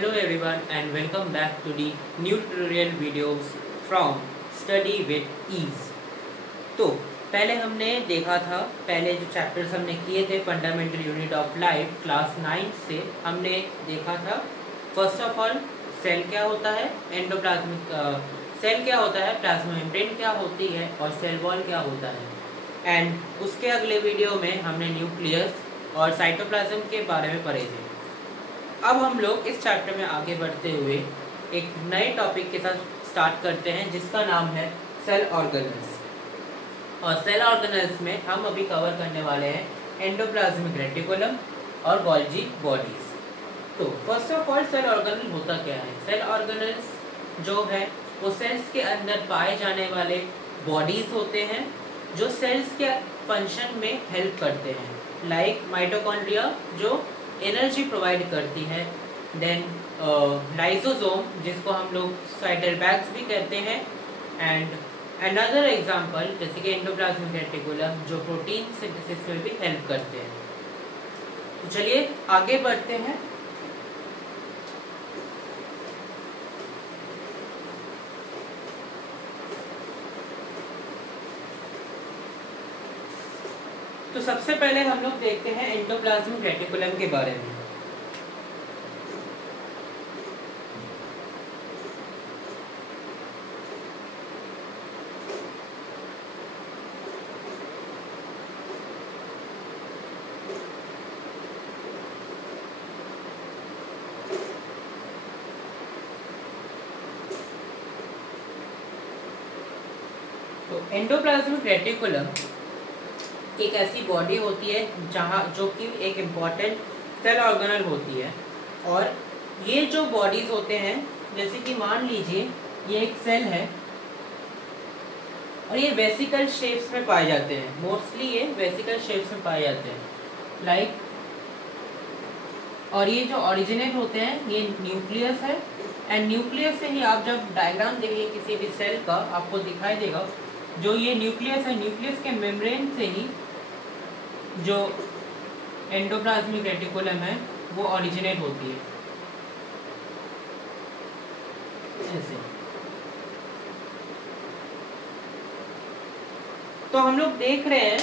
Hello everyone and welcome back to the new tutorial videos from Study with Ease। तो पहले हमने देखा था, पहले जो चैप्टर्स हमने किए थे fundamental unit of life class 9 से हमने देखा था। फर्स्ट ऑफ ऑल सेल क्या होता है, एंडोप्लाज्मिक सेल क्या होता है, प्लाज्मा मेम्ब्रेन क्या होती है और सेल वॉल क्या होता है। एंड उसके अगले वीडियो में हमने न्यूक्लियस और साइटोप्लाज्म के बारे में पढ़े थे। अब हम लोग इस चैप्टर में आगे बढ़ते हुए एक नए टॉपिक के साथ स्टार्ट करते हैं जिसका नाम है सेल ऑर्गेनेल्स। और सेल ऑर्गेनेल्स में हम अभी कवर करने वाले हैं एंडोप्लाज्मिक रेटिकुलम और गोल्जी बॉडीज। तो first of all cell organelle होता क्या है। सेल ऑर्गेनेल्स जो है वो सेल्स के अंदर पाए जाने वाले बॉडीज होते हैं जो सेल्स के फंक्शन में हेल्प करते हैं। लाइक माइटोकॉन्ड्रिया जो एनर्जी प्रोवाइड करती है, देन लाइसोसोम जिसको हम लोग साइटोप्लाज्म भी कहते हैं, एंड अनदर एग्जांपल जैसे कि एंडोप्लाज्मिक रेटिकुलम जो प्रोटीन सिंथेसिस में भी हेल्प करते हैं। तो चलिए आगे बढ़ते हैं। तो सबसे पहले हम लोग देखते हैं एंडोप्लाज्मिक रेटिकुलम के बारे में। तो एंडोप्लाज्मिक रेटिकुलम एक ऐसी बॉडी होती है जहाँ जो कि एक इम्पॉर्टेंट सेल ऑर्गेनल होती है। और ये जो बॉडीज होते हैं, जैसे कि मान लीजिए ये एक सेल है और ये वेसिकल शेप्स में पाए जाते हैं। मोस्टली ये वेसिकल शेप्स में पाए जाते हैं लाइक, और ये जो ओरिजिनेट होते हैं ये न्यूक्लियस है। एंड न्यूक्लियस से ही आप जब डायग्राम देखिए किसी भी सेल का आपको दिखाई देगा जो ये न्यूक्लियस है, न्यूक्लियस के मेम्ब्रेन से ही जो एंडोप्लाज्मिक रेटिकुलम है वो ओरिजिनेट होती है ऐसे। तो हम लोग देख रहे हैं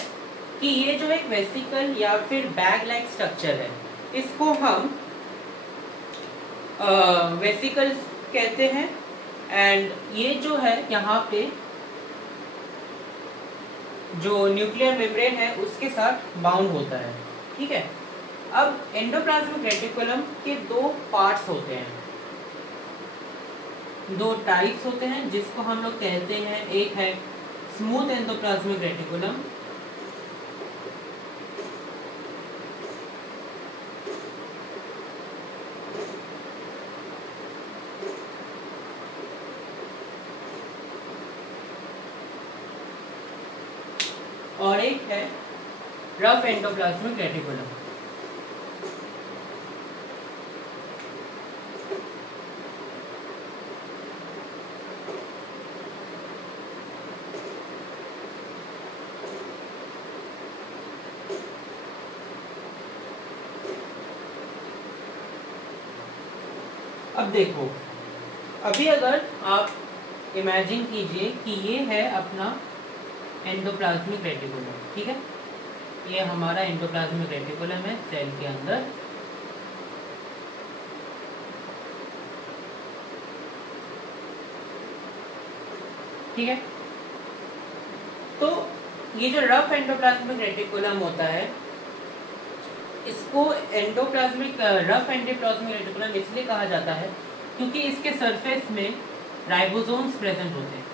कि ये जो एक वेसिकल या फिर बैग लाइक स्ट्रक्चर है इसको हम वेसिकल्स कहते हैं। एंड ये जो है यहाँ पे जो न्यूक्लियर मेम्ब्रेन है उसके साथ बाउंड होता है, ठीक है। अब एंडोप्लाज्मिक रेटिकुलम के दो पार्ट्स होते हैं, दो टाइप्स होते हैं जिसको हम लोग कहते हैं। एक है स्मूथ एंडोप्लाज्मिक रेटिकुलम और एक है रफ एंडोप्लाज्मिक रेटिकुलम। अब देखो, अभी अगर आप इमेजिन कीजिए कि ये है अपना एंडोप्लाज्मिक रेटिकुलम, ठीक है। ये हमारा एंडोप्लाज्मिक रेटिकुलम है सेल के अंदर। ठीक है, तो ये जो रफ एंडोप्लाज्मिक रेटिकुलम होता है इसको एंडोप्लाज्मिक रफ एंडोप्लाज्मिक रेटिकुलम इसलिए कहा जाता है क्योंकि इसके सरफेस में राइबोसोम्स प्रेजेंट होते हैं।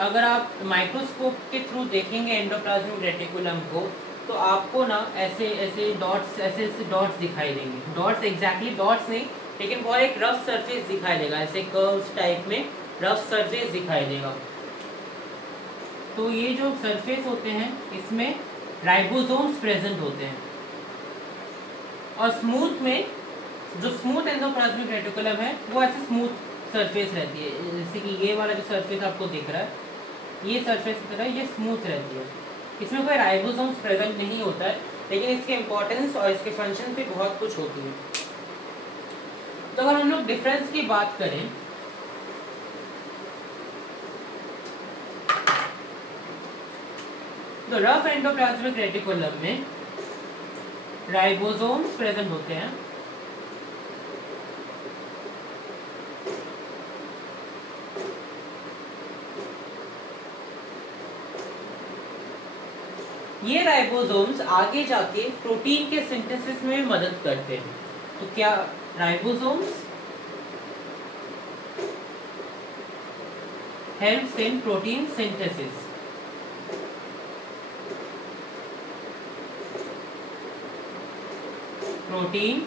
अगर आप माइक्रोस्कोप के थ्रू देखेंगे एंडोप्लाज्मिक रेटिकुलम को तो आपको ना ऐसे ऐसे डॉट्स दिखाई देंगे। डॉट्स एग्जैक्टली डॉट्स नहीं, लेकिन बहुत एक रफ सरफेस दिखाई देगा, ऐसे कर्व्स टाइप में रफ सरफेस दिखाई देगा। तो ये जो सरफेस होते हैं इसमें राइबोसोम्स प्रेजेंट होते हैं। और स्मूथ में जो स्मूथ एंडोप्लाज्मिक रेटिकुलम है वो ऐसे स्मूथ सरफेस रहती है, जैसे कि ये वाला जो सरफेस आपको दिख रहा है, ये सरफेस की तरह ये स्मूथ रहती है। इसमें कोई राइबोसोम्स प्रेजेंट नहीं होता है, लेकिन इसके इम्पोर्टेंस और इसके फंक्शन पे बहुत कुछ होती है। तो अगर हम लोग डिफरेंस की बात करें तो रफ एंडोप्लाज्मिक रेटिकुलम में राइबोसोम्स प्रेजेंट होते हैं, ये राइबोसोम्स आगे जाके प्रोटीन के सिंथेसिस में मदद करते हैं। तो क्या ribosomes helps in protein synthesis. Protein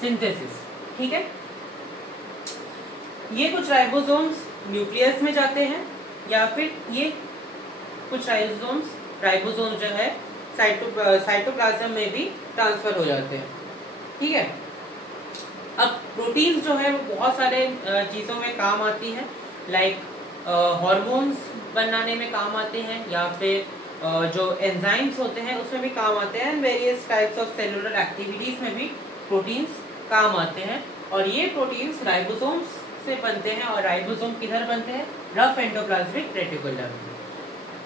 synthesis, ठीक है। ये कुछ राइबोसोम्स न्यूक्लियस में जाते हैं या फिर ये कुछ राइबोसोम्स जो है साइटोप्लाज्म में भी ट्रांसफर हो जाते हैं, ठीक है। अब प्रोटीन्स जो है वो बहुत सारे चीज़ों में काम आती है, लाइक हार्मोन्स बनाने में काम आते हैं या फिर जो एंजाइम्स होते हैं उसमें भी काम आते हैं। Various types of cellular activities में भी प्रोटीन्स काम आते हैं और ये प्रोटीन्स राइबोसोम्स से बनते हैं। और राइबोसोम किधर बनते हैं? Rough endoplasmic reticulum.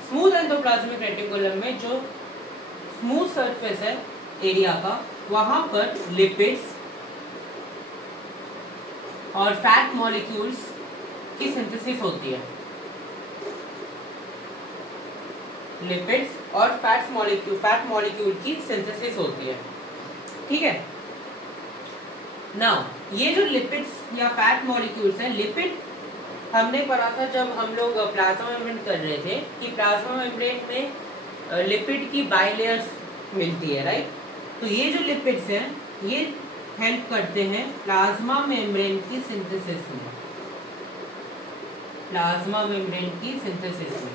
Smooth endoplasmic reticulum में जो स्मूथ सरफेस है एरिया का, वहां पर लिपिड्स और फैट मॉलिक्यूल्स की सिंथेसिस होती है। लिपिड्स और फैट मॉलिक्यूल की सिंथेसिस होती है, ठीक है। नाउ ये जो लिपिड्स या फैट मॉलिक्यूल्स हैं, लिपिड हमने पढ़ा था जब हम लोग प्लाज्मा मेम्ब्रेन कर रहे थे कि प्लाज्मा मेम्ब्रेन में लिपिड की बाइलेयर्स मिलती है, राइट। तो ये जो लिपिड्स हैं ये हेल्प करते हैं प्लाज्मा मेम्ब्रेन की सिंथेसिस में, प्लाज्मा मेम्ब्रेन की सिंथेसिस में।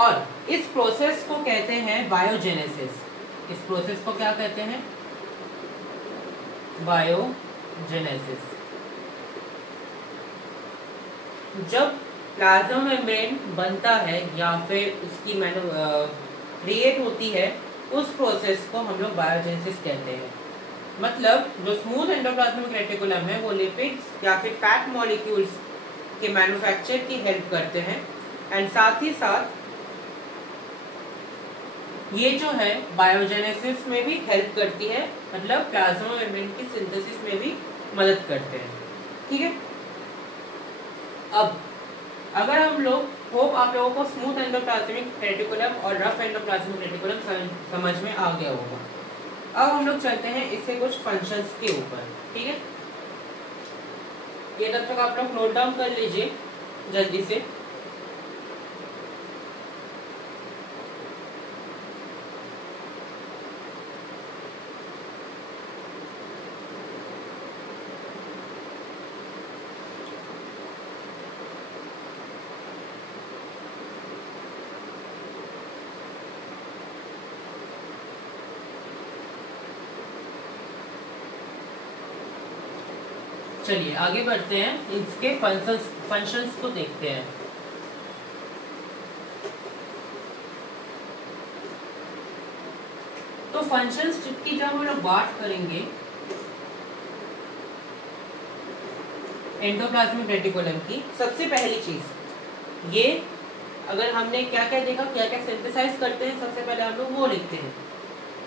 और इस प्रोसेस को कहते हैं बायोजेनेसिस। इस प्रोसेस को क्या कहते हैं? बायोजेनेसिस। जब प्लाज्मा मेम्ब्रेन बनता है या फिर उसकी क्रिएट होती है, उस प्रोसेस को हम लोग बायोजेनेसिस कहते हैं। मतलब जो स्मूथ एंडोप्लाज्मिक रेटिकुलम है वो लिपिड्स या फिर फैट मॉलिक्यूल्स के मैन्युफैक्चर की हेल्प करते हैं एंड साथ ही साथ ये जो है बायोजेनेसिस में भी हेल्प करती है, मतलब प्लाज्मा मेम्ब्रेन की सिंथेसिस में भी मदद करते हैं, ठीक है। अब अगर हम लोग होप आप लोगों को स्मूथ एंडोप्लाज्मिक रेटिकुलम और रफ एंडोप्लाज्मिक रेटिकुलम समझ में आ गया होगा। अब हम लोग चलते हैं इससे कुछ फंक्शंस के ऊपर, ठीक है। ये तब तक आप लोग नोट डाउन कर लीजिए जल्दी से। चलिए आगे बढ़ते हैं, इसके फंक्शंस को देखते हैं। तो फंक्शंस की जब हम लोग बात करेंगे एंडोप्लाज्मिक रेटिकुलम की, सबसे पहली चीज ये अगर हमने क्या क्या देखा, क्या क्या सिंथेसाइज करते हैं, सबसे पहले हम लोग वो लिखते हैं।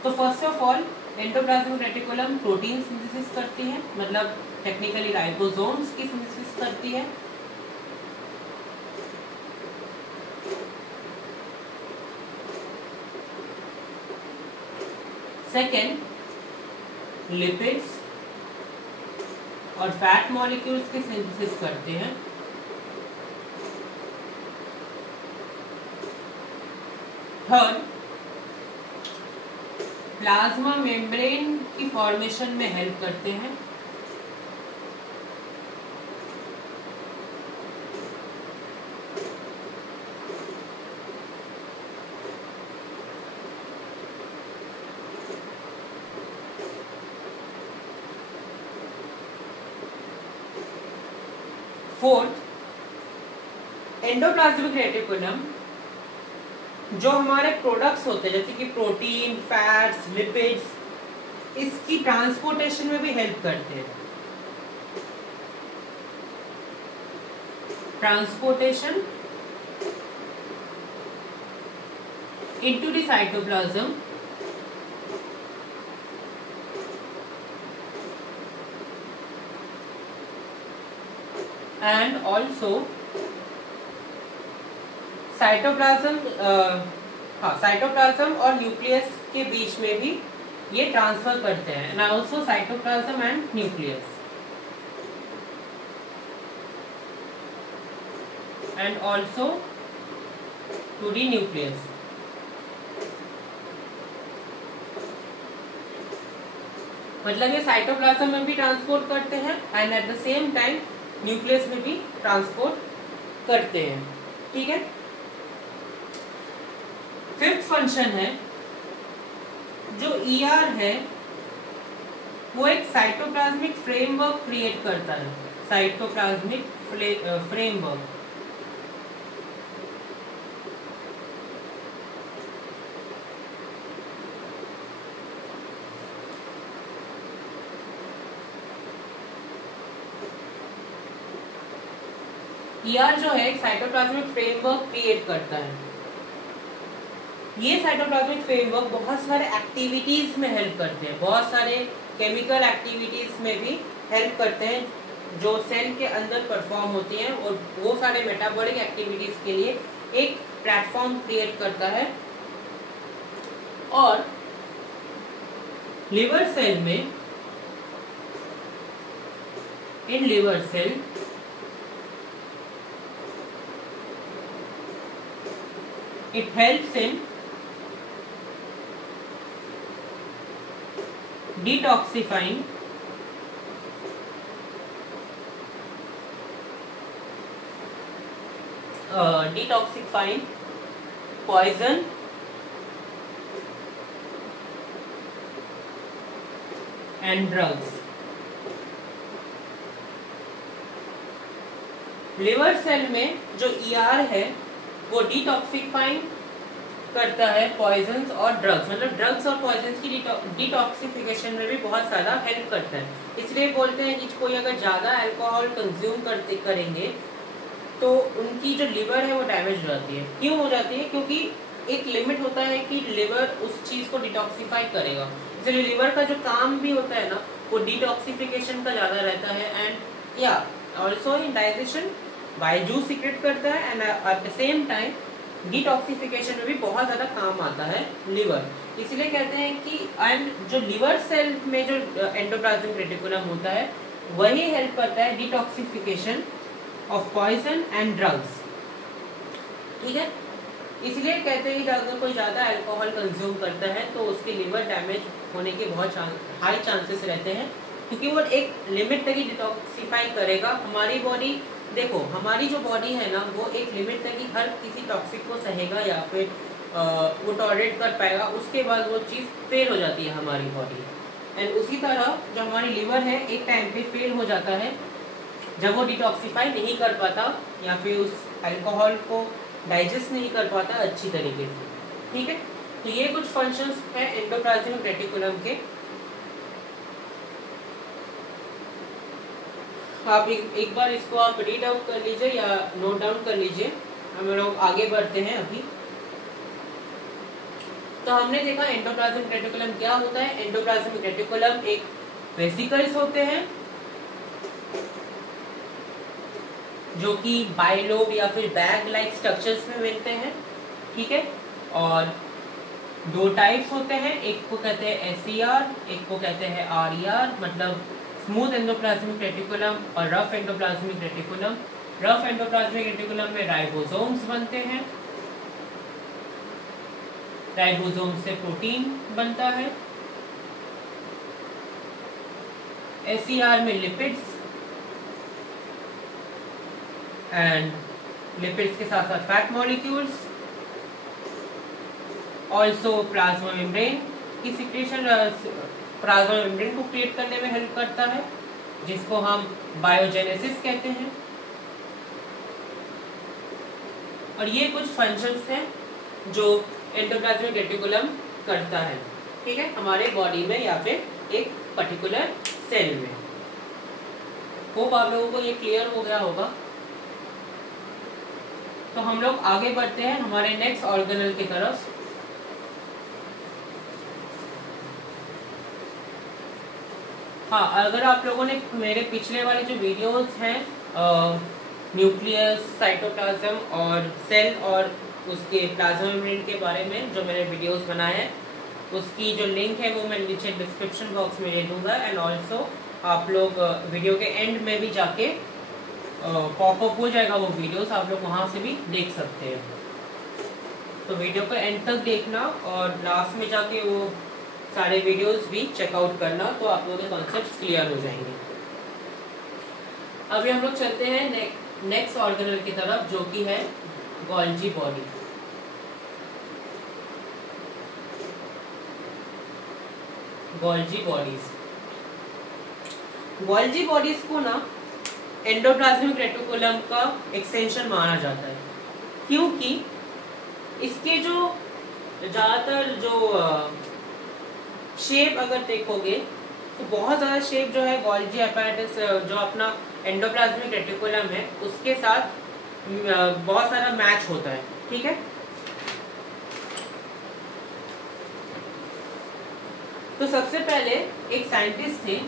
तो first of all endoplasmic reticulum protein synthesis करती है, मतलब टेक्निकली राइबोसोम्स की सिंथेसिस करती है। सेकेंड लिपिड्स और फैट मॉलिक्यूल्स की सिंथेसिस करते हैं। थर्ड प्लाज्मा मेम्ब्रेन की फॉर्मेशन में हेल्प करते हैं। फोर्थ एंडोप्लाज्मिक रेटिकुलम जो हमारे प्रोडक्ट्स होते हैं जैसे कि प्रोटीन, फैट्स, लिपिड्स, इसकी ट्रांसपोर्टेशन में भी हेल्प करते हैं। Transportation into the cytoplasm and also cytoplasm और न्यूक्लियस के बीच में भी ये ट्रांसफर करते हैं। And also cytoplasm and nucleus and also to the nucleus. मतलब ये साइटोप्लाज्म में भी ट्रांसपोर्ट करते हैं and at the same time nucleus में भी ट्रांसपोर्ट करते हैं। ठीक है। फिफ्थ फंक्शन है जो ईआर है वो एक साइटोप्लाज्मिक फ्रेमवर्क क्रिएट करता है। साइटोप्लाज्मिक फ्रेमवर्क ईआर जो है एक साइटोप्लाज्मिक फ्रेमवर्क क्रिएट करता है। ये साइटोप्लाज्मिक फ्रेमवर्क बहुत सारे एक्टिविटीज में हेल्प करते हैं, बहुत सारे केमिकल एक्टिविटीज में भी हेल्प करते हैं जो सेल के अंदर परफॉर्म होती हैं, और वो सारे मेटाबॉलिक एक्टिविटीज के लिए एक प्लेटफॉर्म क्रिएट करता है। और लिवर सेल में, in liver cell it helps in detoxifying poison and drugs। Liver cell में जो ईआर है वो डिटॉक्सिफाइंग करता है पॉइजन्स और ड्रग्स, मतलब ड्रग्स और पॉइजन्स की डिटॉक्सिफिकेशन में भी बहुत ज़्यादा हेल्प करता है। इसलिए बोलते हैं कि कोई अगर ज़्यादा अल्कोहल कंज्यूम करेंगे तो उनकी जो लिवर है वो डैमेज हो जाती है। क्यों हो जाती है? क्योंकि एक लिमिट होता है कि लिवर उस चीज़ को डिटॉक्सिफाई करेगा। इसलिए लिवर का जो काम भी होता है ना वो डिटॉक्सिफिकेशन का ज़्यादा रहता है। एंड या also in digestion Byju's secret करता है and at the same time detoxification में भी बहुत ज़्यादा काम आता है लिवर। इसलिए कहते हैं कि एंड जो लिवर सेल में जो एंडोप्लाज्मिक रेटिकुलम होता है वही हेल्प करता है detoxification of poison and drugs. ठीक है। इसलिए कहते हैं कि अगर कोई ज़्यादा अल्कोहल कंज्यूम करता है तो उसके लिवर डैमेज होने के बहुत हाई चांसेस रहते हैं, क्योंकि वो एक लिमिट तक ही डिटॉक्सिफाई करेगा। हमारी बॉडी, देखो हमारी जो बॉडी है ना वो एक लिमिट तक ही हर किसी टॉक्सिक को सहेगा या फिर वो टॉलरेट कर पाएगा, उसके बाद वो चीज़ फेल हो जाती है हमारी बॉडी। एंड उसी तरह जो हमारी लिवर है एक टाइम पे फेल हो जाता है जब वो डिटॉक्सिफाई नहीं कर पाता या फिर उस अल्कोहल को डाइजेस्ट नहीं कर पाता अच्छी तरीके से। ठीक है। तो ये कुछ फंक्शंस हैं एंडोप्लाज्मिक रेटिकुलम के। आप एक बार इसको आप रीड आउट कर लीजिए या नोट डाउन कर लीजिए। हम लोग आगे बढ़ते हैं अभी। तो हमने देखा एंडोप्लाज्मिक रेटिकुलम क्या होता है। एंडोप्लाज्मिक रेटिकुलम एक वेसिकल्स होते हैं जो कि बाइलोब या फिर बैग लाइक स्ट्रक्चर्स में मिलते हैं। ठीक है। और दो टाइप्स होते हैं, एक को कहते हैं SER, एक को कहते हैं RER, मतलब स्मूथ एंडोप्लाज्मिक रेटिकुलम और rough endoplasmic reticulum. Rough endoplasmic reticulum में राइबोसोम्स बनते हैं, राइबोसोम से प्रोटीन बनता है। SER में लिपिड्स एंड लिपिड्स के साथ साथ fat molecules. Also plasma membrane की सिक्रेशन प्लाज्मा मेम्ब्रेन को क्रिएट करने में हेल्प करता है, जिसको हम बायोजेनेसिस कहते हैं। और ये कुछ फंक्शंस हैं जो एंडोप्लाज्मिक रेटिकुलम करता है, ठीक है, हमारे बॉडी में या फिर एक पर्टिकुलर सेल में। होप आप लोगों को ये क्लियर हो गया होगा। तो हम लोग आगे बढ़ते हैं हमारे नेक्स्ट ऑर्गेनल की तरफ। हाँ, अगर आप लोगों ने मेरे पिछले वाले जो वीडियोस हैं न्यूक्लियस, साइटोप्लाज्म और सेल और उसके प्लाज्मा मेम्ब्रेन के बारे में जो मैंने वीडियोस बनाए हैं, उसकी जो लिंक है वो मैं नीचे डिस्क्रिप्शन बॉक्स में दे दूंगा। एंड ऑल्सो आप लोग वीडियो के एंड में भी जाके पॉपअप हो जाएगा वो वीडियोस, आप लोग वहाँ से भी देख सकते हैं। तो वीडियो को एंड तक देखना और लास्ट में जाके वो सारे वीडियोस भी चेकआउट करना, तो आप लोगों के कॉन्सेप्ट्स क्लियर हो जाएंगे। अभी हम लोग चलते हैं नेक्स्ट ऑर्गेनल की तरफ, जो कि है Golgi body. Golgi bodies, Golgi bodies को ना एंडोप्लाज्मिक रेटिकुलम का एक्सटेंशन माना जाता है, क्योंकि इसके जो ज़्यादातर जो शेप अगर देखोगे तो बहुत ज़्यादा शेप जो है गोल्जी अपैरेटस जो अपना एंडोप्लाज्मिक रेटिकुलम है उसके साथ बहुत सारा मैच होता है, ठीक है। तो सबसे पहले एक साइंटिस्ट थे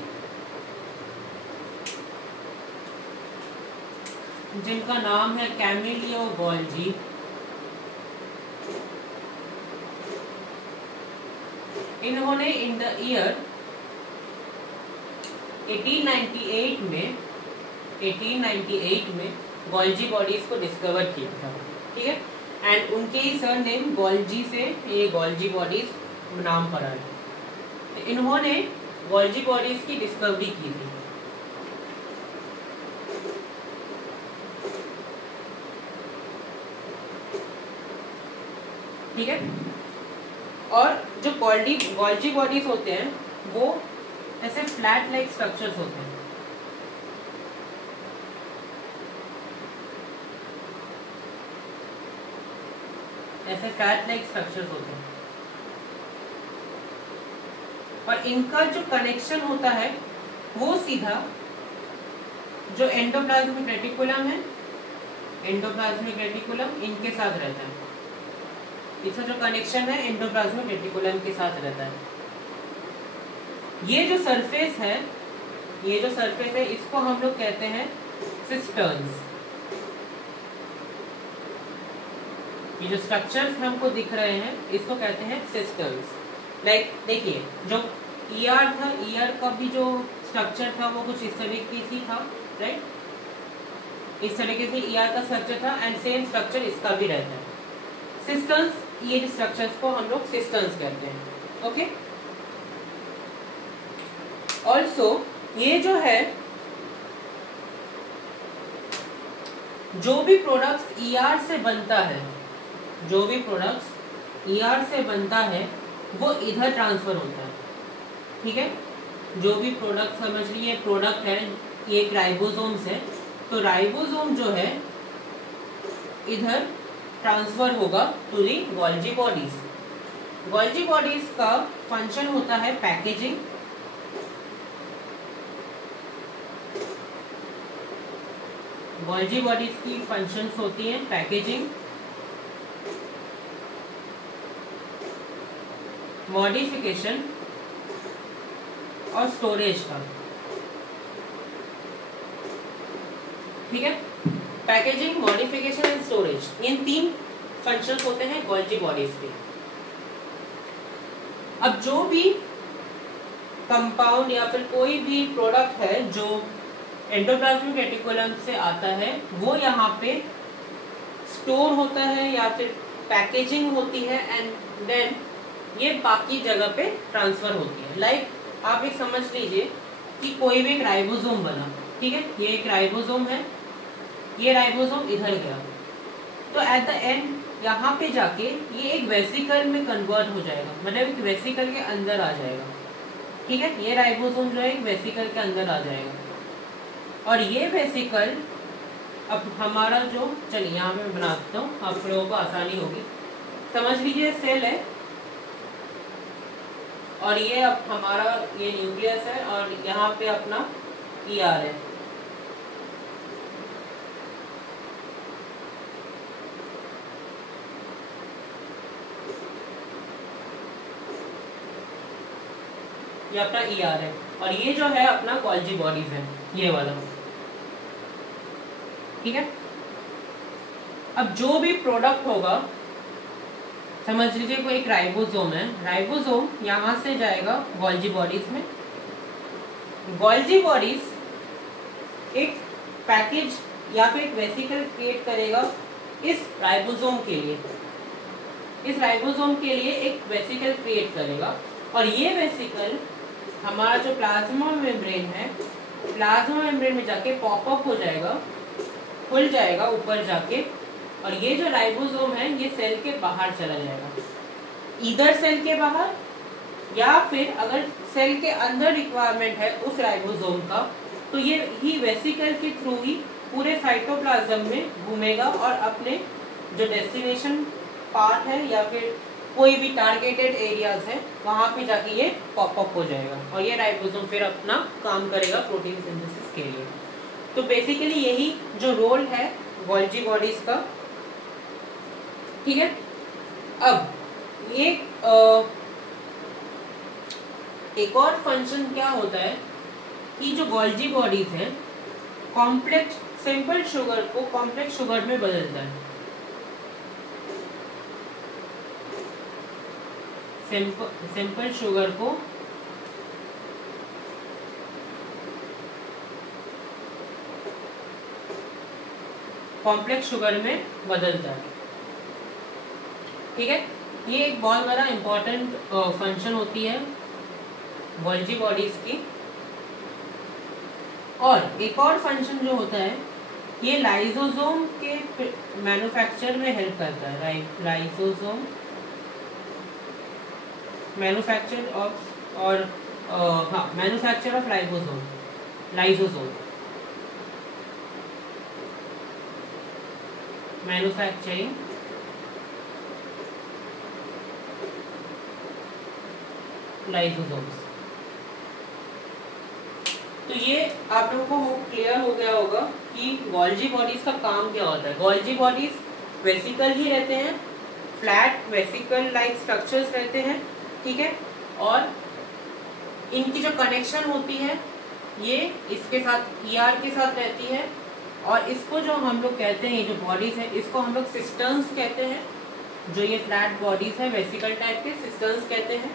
जिनका नाम है कैमिलियो गोल्जी। इन्होंने इन द ईयर 1898 में गोल्जी बॉडीज को डिस्कवर किया था, ठीक है। एंड उनके ही सरनेम गोल्जी से ये गोल्जी बॉडीज नाम पड़ा है। इन्होंने गोल्जी बॉडीज की डिस्कवरी की थी। ठीक है, और जो गोल्जी बॉडीज होते हैं वो ऐसे फ्लैट लाइक स्ट्रक्चर्स होते हैं। ऐसे फ्लैट लाइक स्ट्रक्चर्स होते हैं और इनका जो कनेक्शन होता है वो सीधा जो एंडोप्लाज्मिक रेटिकुलम है, एंडोप्लाज्मिक रेटिकुलम इनके साथ रहता है। इसका जो कनेक्शन है एंडोप्लाज्मिक रेटिकुलम के साथ रहता है। ये जो सरफेस है इसको हम लोग कहते हैं सिस्टर्न्स। ये जो स्ट्रक्चर्स हमको दिख रहे हैं इसको कहते हैं सिस्टर्न्स। लाइक देखिए, जो ईआर था, ईआर का भी जो स्ट्रक्चर था वो कुछ इस तरीके से था, राइट। इस तरीके से ईआर का स्ट्रक्चर था एंड सेम स्ट्रक्चर इसका भी रहता है। सिस्टर्न्स, ये स्ट्रक्चर्स को हम लोग सिस्टर्न्स कहते हैं, ओके। ऑल्सो ये जो है, जो भी प्रोडक्ट्स ईआर से बनता है, जो भी प्रोडक्ट्स ईआर से बनता है वो इधर ट्रांसफर होता है, ठीक है। जो भी प्रोडक्ट समझ लीजिए प्रोडक्ट है, ये एक राइबोसोम्स है, तो राइबोसोम जो है इधर ट्रांसफर होगा to the Golgi bodies. Golgi bodies का फंक्शन होता है पैकेजिंग, गोल्जी बॉडीज की फंक्शंस होती हैं पैकेजिंग, मॉडिफिकेशन और स्टोरेज का, ठीक है। पैकेजिंग, मॉडिफिकेशन एंड स्टोरेज, इन 3 फंक्शंस होते हैं गोल्जी बॉडीज के। अब जो भी कंपाउंड या फिर कोई भी प्रोडक्ट है जो एंडोप्लाज्मिक रेटिकुलम से आता है वो यहाँ पे स्टोर होता है या फिर पैकेजिंग होती है एंड देन ये बाकी जगह पे ट्रांसफर होती है। लाइक आप एक समझ लीजिए कि कोई भी एक राइबोसोम बना, ठीक है, ये एक राइबोसोम है, ये राइबोसोम इधर गया, तो एट द एंड यहाँ पे जाके ये एक वेसिकल में कन्वर्ट हो जाएगा, मतलब एक वेसिकल के अंदर आ जाएगा, ठीक है। ये राइबोसोम जो है एक वेसिकल के अंदर आ जाएगा और ये वेसिकल अब हमारा जो, चलिए यहाँ पे मैं बना देता हूँ, आप लोगों को आसानी होगी। समझ लीजिए सेल है और ये अब हमारा ये न्यूक्लियस है और यहाँ पे अपना ER है। ये अपना ER है और ये जो है अपना गोल्जी बॉडीज है, ये वाला, ठीक है। अब जो भी प्रोडक्ट होगा, समझ लीजिए कोई एक राइबोसोम है, राइबोसोम यहाँ से जाएगा गोल्जी बॉडीज में, गोल्जी बॉडीज एक पैकेज या फिर एक वेसिकल क्रिएट करेगा इस राइबोसोम के लिए, इस राइबोसोम के लिए एक वेसिकल क्रिएट करेगा और ये वेसिकल हमारा जो प्लाज्मा मेम्ब्रेन है, प्लाज्मा मेम्ब्रेन में जाके पॉपअप हो जाएगा, खुल जाएगा ऊपर जाके, और ये जो राइबोसोम है ये सेल के बाहर चला जाएगा, इधर सेल के बाहर या फिर अगर सेल के अंदर रिक्वायरमेंट है उस राइबोसोम का, तो ये ही वेसिकल के थ्रू ही पूरे साइटोप्लाज्म में घूमेगा और अपने जो डेस्टिनेशन पार्ट है या फिर कोई भी टारगेटेड एरियाज है वहाँ पे जाके ये पॉपअप हो जाएगा और ये राइबोसोम फिर अपना काम करेगा प्रोटीन सिंथेसिस के लिए। तो बेसिकली यही जो रोल है गोल्जी बॉडीज का, ठीक है। अब ये एक और फंक्शन क्या होता है कि जो गोल्जी बॉडीज है कॉम्प्लेक्स सिंपल शुगर को कॉम्प्लेक्स शुगर में बदलता है, सिंपल शुगर को कॉम्प्लेक्स शुगर में बदलता है, ठीक है। ये एक बहुत बड़ा इंपॉर्टेंट फंक्शन होती है गोल्जी बॉडीज की। और एक और फंक्शन जो होता है ये लाइसोसोम के मैन्युफैक्चर में हेल्प करता है, लाइसोसोम मैन्युफैक्चर ऑफ और हाँ manufacture of lysosome, lysosome manufacturing lysosomes. तो ये आप लोगों को क्लियर हो गया होगा कि गोल्जी बॉडीज का काम क्या होता है। गोल्जी बॉडीज वेसिकल ही रहते हैं, फ्लैट वेसिकल लाइक स्ट्रक्चर्स रहते हैं, ठीक है। और इनकी जो कनेक्शन होती है ये इसके साथ ER के साथ रहती है और इसको जो हम लोग कहते हैं, ये जो बॉडीज है इसको हम लोग सिस्टर्न्स कहते हैं। जो ये फ्लैट बॉडीज है वेसिकल टाइप के, सिस्टर्न्स कहते हैं।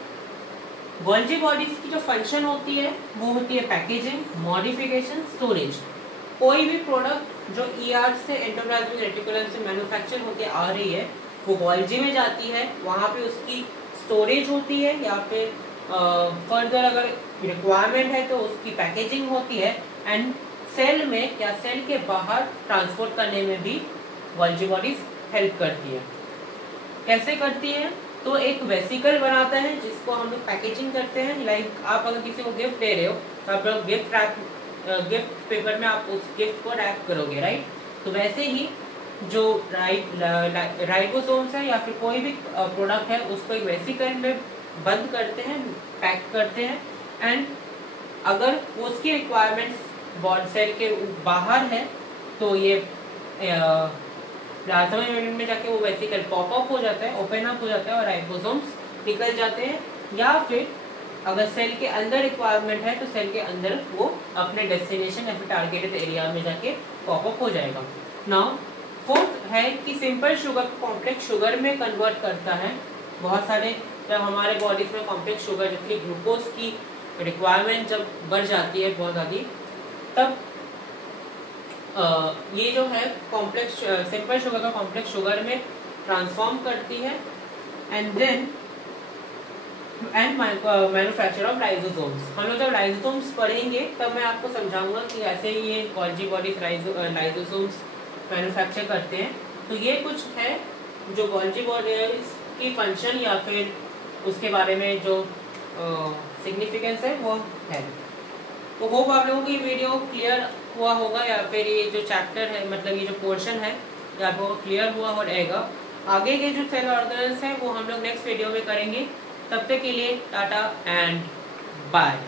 गोल्जी बॉडीज की जो फंक्शन होती है वो होती है पैकेजिंग, मॉडिफिकेशन, स्टोरेज। कोई भी प्रोडक्ट जो ER से एंडोप्लाज्मिक रेटिकुलम से मैन्युफैक्चर होके आ रही है वो गोल्जी में जाती है, वहाँ पे उसकी स्टोरेज होती है या फिर फर्दर अगर रिक्वायरमेंट है तो उसकी पैकेजिंग होती है एंड सेल में या सेल के बाहर ट्रांसपोर्ट करने में भी गोल्जी बॉडीज हेल्प करती है। कैसे करती है? तो एक वेसिकल बनाता है जिसको हम लोग पैकेजिंग करते हैं। लाइक आप अगर किसी को गिफ्ट दे रहे हो तो आप लोग गिफ्ट पेपर में आप उस गिफ्ट को रैप करोगे, राइट। तो वैसे ही जो राइबोसोम्स है या फिर कोई भी प्रोडक्ट है उसको एक वेसिकल में बंद करते हैं, पैक करते हैं एंड अगर उसकी रिक्वायरमेंट्स बॉडी सेल के बाहर है तो ये प्लाज्मा मेम्ब्रेन में जाके वो वेसिकल पॉपअप हो जाता है, ओपन अप हो जाता है और राइबोसोम्स निकल जाते हैं। या फिर अगर सेल के अंदर रिक्वायरमेंट है तो सेल के अंदर वो अपने डेस्टिनेशन या फिर टारगेटेड एरिया में जाके पॉपअप हो जाएगा। नाउ फोर्थ है कि सिंपल शुगर को कॉम्प्लेक्स शुगर में कन्वर्ट करता है। बहुत सारे जब हमारे बॉडीज में कॉम्प्लेक्स शुगर जैसे ग्लूकोज की रिक्वायरमेंट जब बढ़ जाती है बहुत ज़्यादा, तब ये जो है कॉम्प्लेक्स सिंपल शुगर का कॉम्प्लेक्स शुगर में ट्रांसफॉर्म करती है and then manufacture of lysosomes. हम लोग जब लाइसोसोम्स पढ़ेंगे तब मैं आपको समझाऊंगा कि ऐसे ही ये गोल्जी बॉडीज लाइसोसोम्स मैन्युफैक्चर करते हैं। तो ये कुछ है जो गोल्जी बॉडीज की फंक्शन या फिर उसके बारे में जो सिग्निफिकेंस है वो है। तो होप आप लोगों की वीडियो क्लियर हुआ होगा या फिर ये जो चैप्टर है मतलब ये जो पोर्शन है ये आपको क्लियर हुआ हो रहेगा। आगे के जो सेल ऑर्गेनल्स हैं वो हम लोग नेक्स्ट वीडियो में करेंगे। तब तक के लिए टाटा एंड बाय।